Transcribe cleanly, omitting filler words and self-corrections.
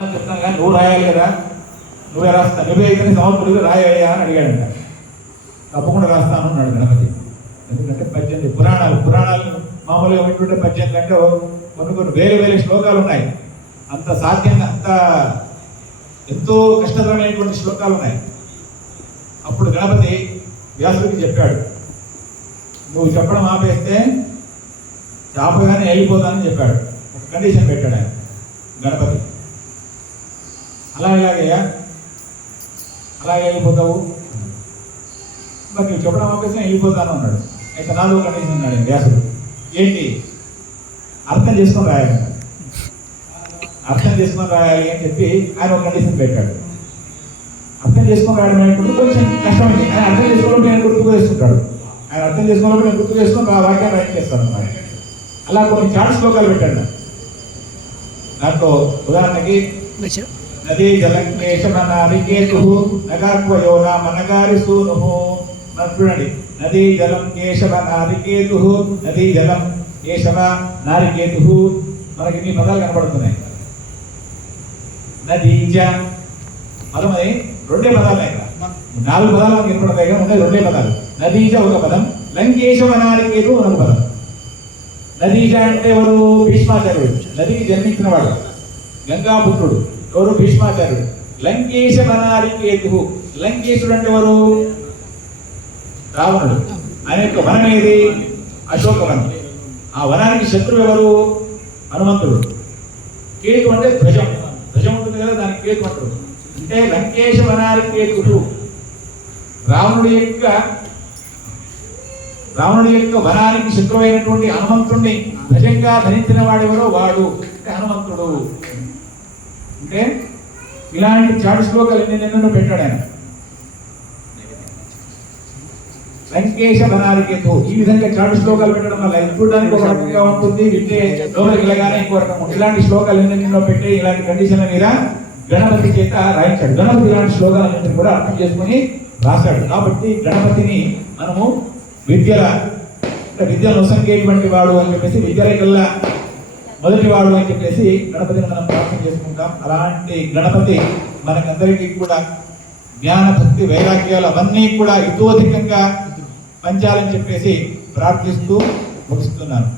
చెప్తాను కానీ నువ్వు రాయాలి కదా, నువ్వే రాస్తా, నువ్వే అయితే సమర్థుడిగా రాయయ్యా అని అడిగాడంట. తప్పకుండా రాస్తాను అన్నాడు గణపతి. ఎందుకంటే 18 పురాణాలు మామూలుగా ఉన్నటువంటి 18 కంటే కొన్ని వేరే శ్లోకాలు ఉన్నాయి. అంత సాధ్యంగా అంత ఎంతో కష్టతరమైనటువంటి శ్లోకాలు ఉన్నాయి. అప్పుడు గణపతి వ్యాసుడికి చెప్పాడు, నువ్వు చెప్పడం ఆపేస్తే చాపగానే వెళ్ళిపోతానని చెప్పాడు. ఒక కండిషన్ పెట్టాడు ఆయన గణపతి. అలాగయ్యా అలాగే వెళ్ళిపోతావు, మరి నువ్వు చెప్పడం ఆపేస్తే వెళ్ళిపోతాను అన్నాడు. అయితే నాలుగో కండిషన్ అన్నాడు వ్యాసుడు. ఏంటి? అర్థం చేసుకొని రాయాలి, అర్థం చేసుకొని రాయాలి అని చెప్పి ఆయన ఒక కండిషన్ పెట్టాడు. అర్థం చేసుకొని రాయడం అనేటువంటి కొంచెం కష్టమైంది. ఆయన అర్థం చేసుకోవడం నేను గుర్తుకు వేసుకుంటాడు. ఆయన అర్థం చేసుకోవడం నేను గుర్తు చేసుకొని ఆ వాక్యాన్ని రైట్ చేస్తాను అన్నమాట. అలా కొన్ని చాట్ శ్లోకాలు పెట్టాడు. దాంట్లో ఉదాహరణకి నదీ జలంకేశమనారికేతు నగాక్వయో నామనగారి సూనుహు. చూడండి, నదీ జలం కేశవ నారికేతు, నదీ జలం కేశవ నారికేతు. మనకి ఇన్ని పదాలు కనబడుతున్నాయి. నదీజ పదం అది రెండే పదాలు. ఇక్కడ 4 పదాలు మనకి కనపడతాయి కదా, ఉన్నాయి రెండే పదాలు. నదీజ ఒక పదం, లంకేశవ నారికేతు ఒక పదం. నదీజ అంటే ఎవరు? భీష్మాచార్యుడు, నదికి జన్మించిన వాడు, గంగాపుత్రుడు. ఎవరు? భీష్మాచార్యుడు. లంకేశ వనారికేతు, లంకేశుడు అంటే ఎవరు? రావణుడు. ఆయన యొక్క వనం ఏది? అశోకవనం. ఆ వనానికి శత్రువు ఎవరు? హనుమంతుడు. కేతు అంటే ధ్వజం, ధ్వజం ఉంటుంది కదా, దానికి కేతు అంటారు. అంటే లంకేశ వనారికేతు రావణుడి యొక్క వనానికి శత్రువు అయినటువంటి హనుమంతుడిని ధ్వజంగా ధరించిన వాడెవరో వాడు అంటే హనుమంతుడు. అంటే ఇలాంటి చాటు శ్లోకాలు ఎన్నెన్నో పెట్టాడు ఆయన. లంకేశ వనారికేతు ఈ విధంగా చాటు శ్లోకాలు పెట్టడం వల్ల చూడడానికి ఒక రకంగా ఉంటుంది, వింటే లోపలికి వెళ్ళగానే ఇంకో రకం ఉంటుంది. ఇలాంటి శ్లోకాలు ఎన్నెన్నో పెట్టి ఇలాంటి కండిషన్ల మీద గణపతి చేత రాయించాడు. గణపతి ఇలాంటి శ్లోకాలన్నింటినీ కూడా అర్థం చేసుకుని రాశాడు. కాబట్టి గణపతిని మనము విద్యను వసంగేటువంటి వాడు అని చెప్పేసి, విద్యల మొదటి వాడు అని చెప్పేసి గణపతిని మనం ప్రార్థన చేసుకుంటాం. అలాంటి గణపతి మనకందరికీ కూడా జ్ఞాన భక్తి వైరాగ్యాలు అవన్నీ కూడా ఇతోధికంగా పంచాలని చెప్పేసి ప్రార్థిస్తూ ముగిస్తున్నాను.